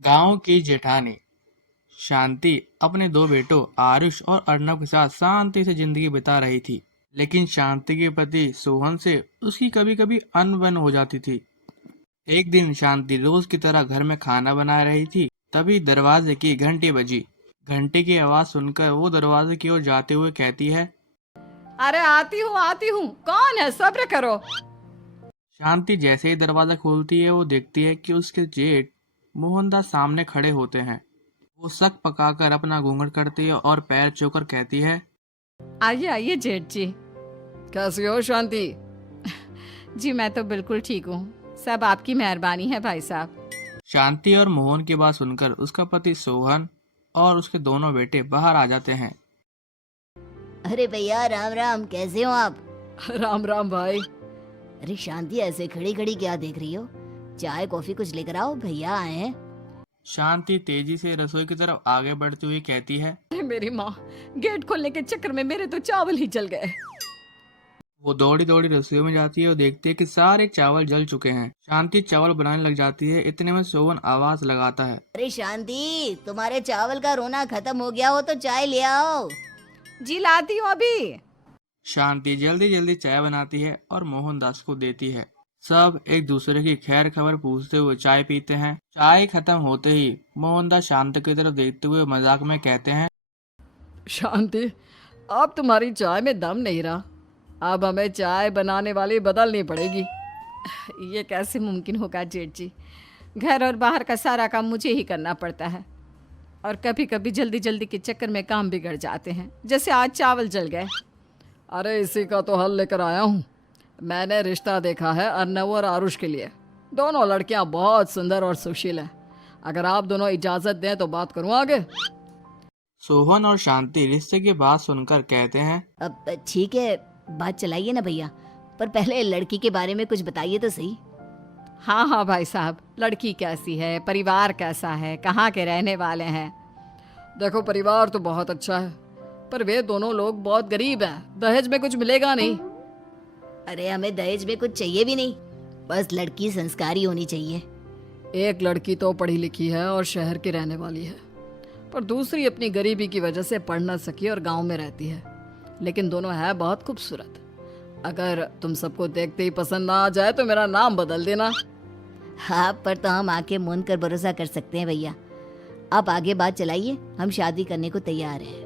गांव की जेठानी शांति अपने दो बेटों आरुष और अर्नव के साथ शांति से जिंदगी बिता रही थी। लेकिन शांति के पति सोहन से उसकी कभी कभी अनबन हो जाती थी। एक दिन शांति रोज की तरह घर में खाना बना रही थी, तभी दरवाजे की घंटी बजी। घंटे की आवाज सुनकर वो दरवाजे की ओर जाते हुए कहती है, अरे आती हूँ, कौन है, सब्र करो। शांति जैसे ही दरवाजा खोलती है वो देखती है कि उसके जेठ मोहनदास सामने खड़े होते हैं। वो शक पकाकर अपना घूंघट करती है और पैर छूकर कहती है, आइए आइए जेठ जी। कैसी हो शांति? जी मैं तो बिल्कुल ठीक हूँ, सब आपकी मेहरबानी है भाई साहब। शांति और मोहन की बात सुनकर उसका पति सोहन और उसके दोनों बेटे बाहर आ जाते हैं। अरे भैया राम राम, कैसे हो आप? राम राम भाई। अरे शांति, ऐसे खड़ी खड़ी क्या देख रही हो? चाय कॉफी कुछ लेकर आओ, भैया आए हैं। शांति तेजी से रसोई की तरफ आगे बढ़ती हुई कहती है, मेरी माँ, गेट खोलने के चक्कर में मेरे तो चावल ही जल गए। वो दौड़ी दौड़ी रसोई में जाती है और देखती है कि सारे चावल जल चुके हैं। शांति चावल बनाने लग जाती है। इतने में सोहन आवाज लगाता है, अरे शांति, तुम्हारे चावल का रोना खत्म हो गया हो तो चाय ले आओ। जी लाती हूँ अभी। शांति जल्दी जल्दी चाय बनाती है और मोहनदास को देती है। सब एक दूसरे की खैर खबर पूछते हुए चाय पीते हैं। चाय खत्म होते ही मोहनदास शांति की तरफ देखते हुए मजाक में कहते हैं, शांति, अब तुम्हारी चाय में दम नहीं रहा, अब हमें चाय बनाने वाली बदलनी पड़ेगी। ये कैसे मुमकिन होगा जेठ जी? घर और बाहर का सारा काम मुझे ही करना पड़ता है और कभी कभी जल्दी जल्दी के चक्कर में काम बिगड़ जाते हैं, जैसे आज चावल जल गए। अरे इसी का तो हल लेकर आया हूँ। मैंने रिश्ता देखा है अर्नव और आरुष के लिए। दोनों लड़कियाँ बहुत सुंदर और सुशील हैं। अगर आप दोनों इजाज़त दें तो बात करूँ आगे। सोहन और शांति रिश्ते की बात सुनकर कहते हैं, अब ठीक है, बात चलाइए ना भैया, पर पहले लड़की के बारे में कुछ बताइए तो सही। हाँ हाँ भाई साहब, लड़की कैसी है, परिवार कैसा है, कहाँ के रहने वाले हैं? देखो परिवार तो बहुत अच्छा है, पर वे दोनों लोग बहुत गरीब हैं। दहेज में कुछ मिलेगा नहीं। अरे हमें दहेज में कुछ चाहिए भी नहीं, बस लड़की संस्कारी होनी चाहिए। एक लड़की तो पढ़ी लिखी है और शहर की रहने वाली है, पर दूसरी अपनी गरीबी की वजह से पढ़ न सकी और गांव में रहती है। लेकिन दोनों है बहुत खूबसूरत। अगर तुम सबको देखते ही पसंद ना आ जाए तो मेरा नाम बदल देना। हाँ, पर तो हम आके मूंद कर भरोसा कर सकते हैं भैया। आप आगे बात चलाइए, हम शादी करने को तैयार हैं।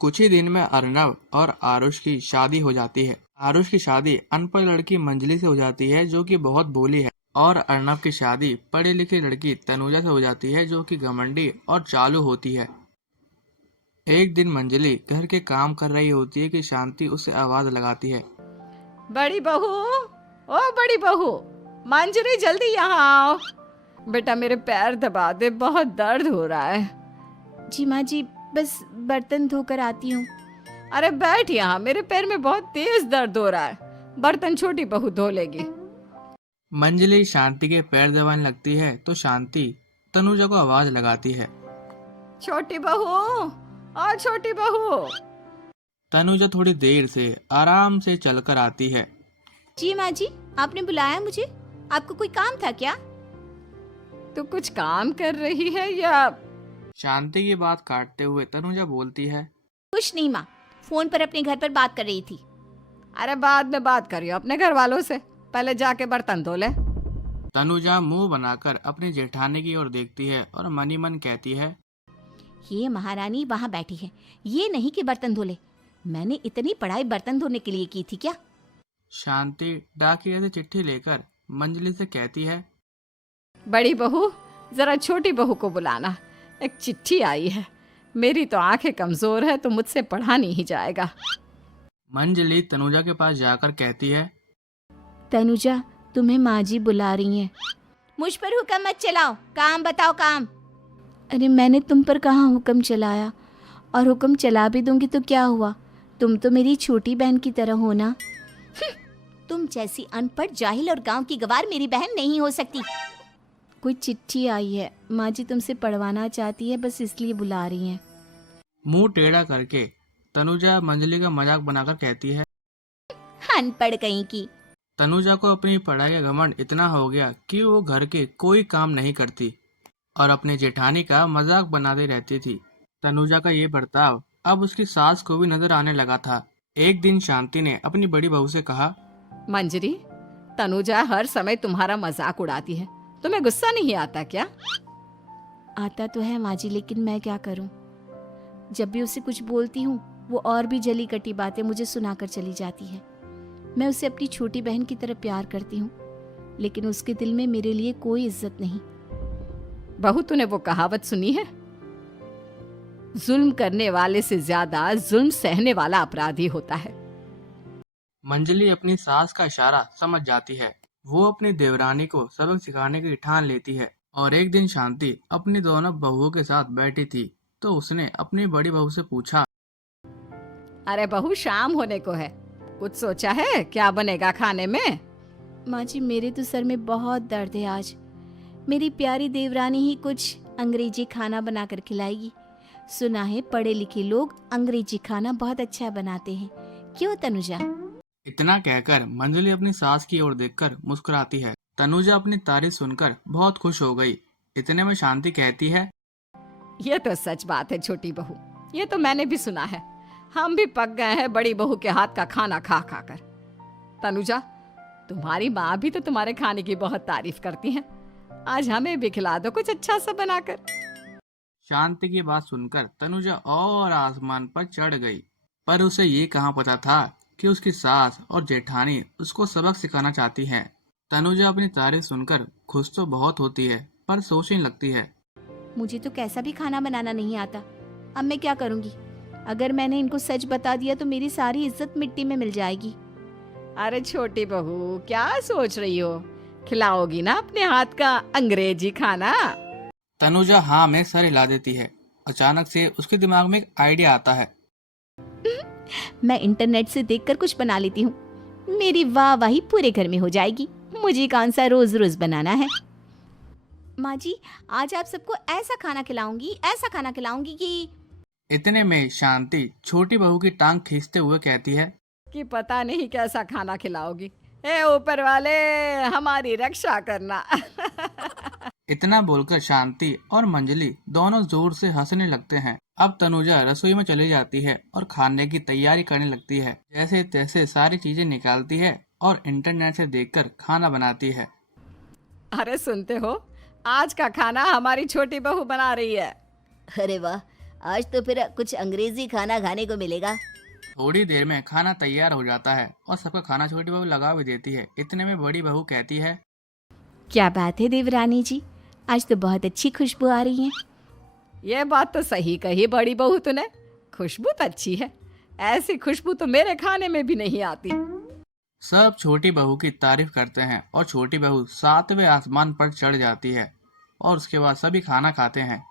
कुछ ही दिन में अर्नव और आरुष की शादी हो जाती है। आरुष की शादी अनपढ़ लड़की मंजली से हो जाती है जो कि बहुत भोली है, और अर्नव की शादी पढ़ी लिखी लड़की तनुजा से हो जाती है जो कि घमंडी और चालू होती है। एक दिन मंजली घर के काम कर रही होती है कि शांति उसे आवाज लगाती है, बड़ी बहू, ओ बड़ी बहू, मंजरी जल्दी यहाँ आओ। बेटा मेरे पैर दबा दे, बहुत दर्द हो रहा है। जी माँ जी, बस बर्तन धोकर आती हूँ। अरे बैठ यहाँ, मेरे पैर में बहुत तेज दर्द हो रहा है। बर्तन छोटी बहू धो लेगी। मंजली शांति के पैर दबाने लगती है तो शांति तनुजा को आवाज लगाती है, छोटी बहू, ओ छोटी बहू। तनुजा थोड़ी देर से आराम से चलकर आती है। जी माँ जी, आपने बुलाया मुझे? आपको कोई काम था क्या? तू कुछ काम कर रही है या? शांति की बात काटते हुए तनुजा बोलती है, कुछ नहीं माँ, फोन पर अपने घर पर बात कर रही थी। अरे बाद में बात करियो अपने घर वालों से, पहले जाके बर्तन धो ले। तनुजा मुंह बनाकर अपनी जेठानी की ओर देखती है और मनी मन कहती है, ये महारानी वहाँ बैठी है, ये नहीं कि बर्तन धो ले। मैंने इतनी पढ़ाई बर्तन धोने के लिए की थी क्या? शांति डाकिया से चिट्ठी लेकर मंजली से कहती है, बड़ी बहू, जरा छोटी बहू को बुलाना, एक चिट्ठी आई है। मेरी तो आंखें कमजोर है तो मुझसे पढ़ा नहीं जाएगा। मंजली तनुजा के पास जाकर कहती है, तनुजा, तुम्हें माँ जी बुला रही हैं। मुझ पर हुक्म मत चलाओ, काम बताओ काम। अरे मैंने तुम पर कहाँ हुक्म चलाया, और हुक्म चला भी दूंगी तो क्या हुआ? तुम तो मेरी छोटी बहन की तरह हो ना। तुम जैसी अनपढ़, जाहिल और गांव की गवार मेरी बहन नहीं हो सकती। कोई चिट्ठी आई है, माँ जी तुमसे पढ़वाना चाहती है, बस इसलिए बुला रही हैं। मुंह टेढ़ा करके तनुजा मंजली का मजाक बनाकर कहती है, अनपढ़ कहीं की। तनुजा को अपनी पढ़ाई का घमंड इतना हो गया कि वो घर के कोई काम नहीं करती। और अपने जेठानी का मजाक बनाती रहती थी। तनुजा का ये बर्ताव अब उसकी सास को भी नजर आने लगा था। एक दिन शांति ने अपनी बड़ी बहू से कहा, मंजरी, तनुजा हर समय तुम्हारा मजाक उड़ाती है, तुम्हें गुस्सा नहीं आता क्या? आता तो है माँ जी, लेकिन मैं क्या करूं? जब भी उसे कुछ बोलती हूँ वो और भी जली कटी बातें मुझे सुनाकर चली जाती है। मैं उसे अपनी छोटी बहन की तरह प्यार करती हूँ, लेकिन उसके दिल में मेरे लिए कोई इज्जत नहीं। बहू, तूने वो कहावत सुनी है, जुल्म करने वाले से ज्यादा जुल्म सहने वाला अपराधी होता है। मंजली अपनी सास का इशारा समझ जाती है। वो अपनी देवरानी को सबक सिखाने की ठान लेती है। और एक दिन शांति अपनी दोनों बहुओं के साथ बैठी थी तो उसने अपनी बड़ी बहू से पूछा, अरे बहू, शाम होने को है, कुछ सोचा है क्या बनेगा खाने में? माँ जी, मेरे तो सर में बहुत दर्द है आज। मेरी प्यारी देवरानी ही कुछ अंग्रेजी खाना बनाकर खिलाएगी। सुना है पढ़े लिखे लोग अंग्रेजी खाना बहुत अच्छा बनाते हैं, क्यों तनुजा? इतना कहकर मंजली अपनी सास की ओर देखकर मुस्कुराती है। तनुजा अपनी तारीफ सुनकर बहुत खुश हो गई। इतने में शांति कहती है, ये तो सच बात है छोटी बहू, ये तो मैंने भी सुना है। हम भी पक गए हैं बड़ी बहू के हाथ का खाना खा खा कर। तनुजा, तुम्हारी माँ भी तो तुम्हारे खाने की बहुत तारीफ करती हैं। आज हमें भी खिला दो कुछ अच्छा सा बनाकर। शांति की बात सुनकर तनुजा और आसमान पर चढ़ गई। पर उसे ये कहाँ पता था कि उसकी सास और जेठानी उसको सबक सिखाना चाहती हैं। तनुजा अपनी तारीफ सुनकर खुश तो बहुत होती है, पर सोचने लगती है, मुझे तो कैसा भी खाना बनाना नहीं आता। अब मैं क्या करूंगी? अगर मैंने इनको सच बता दिया तो मेरी सारी इज्जत मिट्टी में मिल जाएगी। अरे छोटी बहू, क्या सोच रही हो? खिलाओगी ना अपने हाथ का अंग्रेजी खाना? तनुजा हाँ में सर हिला देती है। अचानक से उसके दिमाग में एक आइडिया आता है। मैं इंटरनेट से देखकर कुछ बना लेती हूँ, मेरी वाहवाही पूरे घर में हो जाएगी। मुझे कौन सा रोज रोज बनाना है। माँ जी, आज आप सबको ऐसा खाना खिलाऊंगी, ऐसा खाना खिलाऊंगी कि इतने में शांति छोटी बहू की टांग खींचते हुए कहती है, कि पता नहीं कैसा खाना खिलाओगी। ए ऊपर वाले, हमारी रक्षा करना। इतना बोलकर शांति और मंजली दोनों जोर से हंसने लगते हैं। अब तनुजा रसोई में चली जाती है और खाने की तैयारी करने लगती है। जैसे तैसे सारी चीजें निकालती है और इंटरनेट से देखकर खाना बनाती है। अरे सुनते हो, आज का खाना हमारी छोटी बहू बना रही है। अरे वाह, आज तो फिर कुछ अंग्रेजी खाना खाने को मिलेगा। थोड़ी देर में खाना तैयार हो जाता है और सबका खाना छोटी बहू लगा भी देती है। इतने में बड़ी बहू कहती है, क्या बात है देवरानी जी, आज तो बहुत अच्छी खुशबू आ रही है। ये बात तो सही कही बड़ी बहू तूने, खुशबू तो अच्छी है। ऐसी खुशबू तो मेरे खाने में भी नहीं आती। सब छोटी बहू की तारीफ करते हैं और छोटी बहू 7वें आसमान पर चढ़ जाती है और उसके बाद सभी खाना खाते हैं।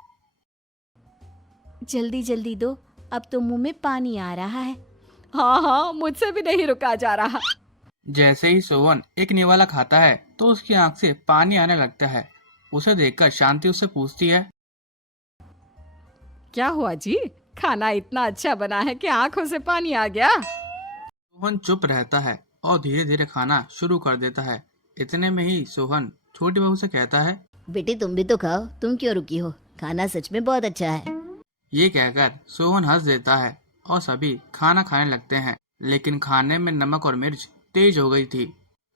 जल्दी जल्दी दो, अब तो मुंह में पानी आ रहा है। हाँ हाँ, मुझसे भी नहीं रुका जा रहा। जैसे ही सोवन एक निवाला खाता है तो उसकी आंख से पानी आने लगता है। उसे देखकर शांति उससे पूछती है, क्या हुआ जी, खाना इतना अच्छा बना है कि आंखों से पानी आ गया? सोहन चुप रहता है और धीरे धीरे खाना शुरू कर देता है। इतने में ही सोहन छोटी बहू से कहता है, बेटी तुम भी तो खाओ, तुम क्यों रुकी हो? खाना सच में बहुत अच्छा है। ये कहकर सोहन हंस देता है और सभी खाना खाने लगते हैं। लेकिन खाने में नमक और मिर्च तेज हो गई थी।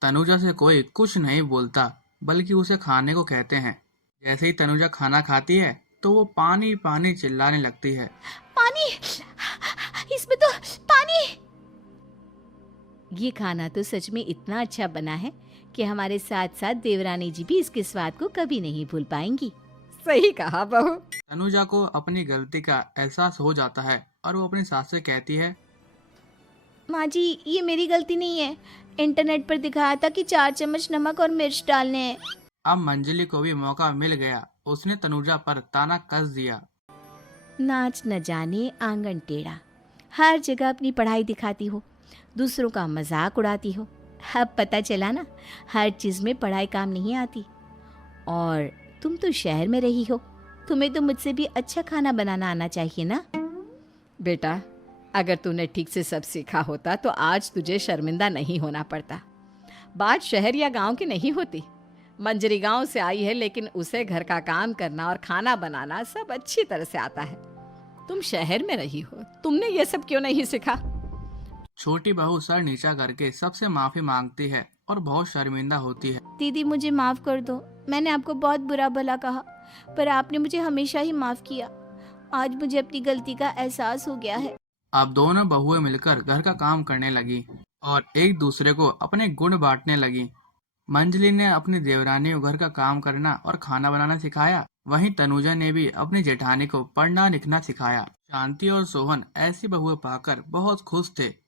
तनुजा से कोई कुछ नहीं बोलता, बल्कि उसे खाने को कहते हैं। जैसे ही तनुजा खाना खाती है तो वो पानी पानी चिल्लाने लगती है। पानी, इसमें तो पानी। ये खाना तो सच में इतना अच्छा बना है कि हमारे साथ साथ देवरानी जी भी इसके स्वाद को कभी नहीं भूल पाएंगी। सही कहा बहू। तनुजा को अपनी गलती का एहसास हो जाता है और वो अपनी सास से कहती है, माँ जी, ये मेरी गलती नहीं है। इंटरनेट पर दिखाया था कि 4 चम्मच नमक और मिर्च डालने हैं। अब मंजली को भी मौका मिल गया। उसने तनुजा पर ताना कस दिया। नाच न जाने आंगन टेढ़ा, हर जगह अपनी पढ़ाई दिखाती हो, दूसरों का मजाक उड़ाती हो। अब पता चला ना, हर चीज़ में पढ़ाई काम नहीं आती। और तुम तो शहर में रही हो, तुम्हें तो मुझसे भी अच्छा खाना बनाना आना चाहिए ना। बेटा, अगर तूने ठीक से सब सीखा होता तो आज तुझे शर्मिंदा नहीं होना पड़ता। बात शहर या गांव की नहीं होती, मंजरी गांव से आई है, लेकिन उसे घर का काम करना और खाना बनाना सब अच्छी तरह से आता है। तुम शहर में रही हो, तुमने ये सब क्यों नहीं सीखा? छोटी बहू सर नीचा करके सबसे माफी मांगती है और बहुत शर्मिंदा होती है। दीदी मुझे माफ़ कर दो, मैंने आपको बहुत बुरा भला कहा, पर आपने मुझे हमेशा ही माफ़ किया। आज मुझे अपनी गलती का एहसास हो गया है। अब दोनों बहुएं मिलकर घर का काम करने लगी और एक दूसरे को अपने गुण बांटने लगी। मंजली ने अपनी देवरानी को घर का काम करना और खाना बनाना सिखाया, वहीं तनुजा ने भी अपनी जेठानी को पढ़ना लिखना सिखाया। शांति और सोहन ऐसी बहुएं पाकर बहुत खुश थे